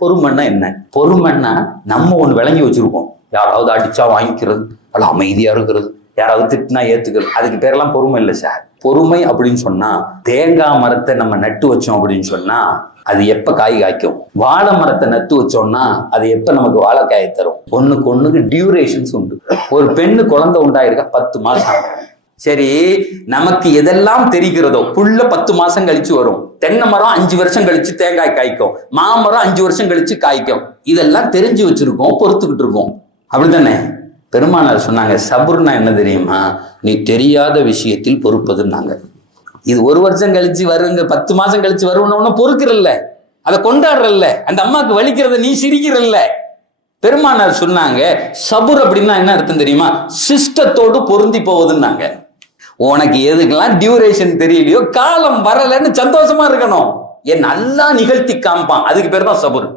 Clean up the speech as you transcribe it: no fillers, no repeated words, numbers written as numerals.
பொறுமைன்னா என்ன? பொறுமைன்னா நம்ம ஒண்ணு விளங்கி வச்சிருக்கோம். யாராவது அடிச்சா வாங்கிக்கிறது, அல்ல அமைதியா இருக்கிறது, யாராவது திட்டினா ஏத்துக்கிறது, அதுக்கு பேரெல்லாம் பொறுமை இல்லை சார். பொறுமை அப்படின்னு சொன்னா தேங்காய் மரத்தை நம்ம நட்டு வச்சோம் அப்படின்னு சொன்னா அது எப்ப காய் காய்க்கும்? வாழை மரத்தை நட்டு வச்சோம்னா அது எப்ப நமக்கு வாழைக்காயை தரும்? ஒண்ணுக்கு டியூரேஷன்ஸ் உண்டு. ஒரு பெண்ணு குழந்தை உண்டாயிருக்க 10 மாசம். சரி, நமக்கு எதெல்லாம் தெரிகிறதோ புல்ல 10 மாசம் கழிச்சு வரும். தென்னை மரம் 5 வருஷம் கழிச்சு தேங்காய் காய்க்கும். மாமரம் 5 வருஷம் கழிச்சு காய்க்கும். இதெல்லாம் தெரிஞ்சு வச்சிருக்கோம், பொறுத்துக்கிட்டு இருக்கோம். அப்படித்தானே? பெருமானார் சொன்னாங்க, சபுர்னா என்ன தெரியுமா? நீ தெரியாத விஷயத்தில் பொறுப்பதுன்னாங்க. இது 1 வருஷம் கழிச்சு வருங்க, 10 மாசம் கழிச்சு வருவன பொறுக்கிறல்ல, அதை கொண்டாடுறல்ல, அந்த அம்மாவுக்கு வலிக்கிறத நீ சிரிக்கிறல்ல. பெருமானார் சொன்னாங்க, சபுர் அப்படின்னா என்ன அர்த்தம் தெரியுமா? சிஸ்டத்தோடு பொருந்தி போவதுன்னாங்க. உனக்கு எதுக்கெல்லாம் டியூரேஷன் தெரியலையோ, காலம் வரலன்னு சந்தோஷமா இருக்கணும். என் நல்லா நிகழ்த்தி காமிப்பான், அதுக்கு பேர் தான் சபுர்.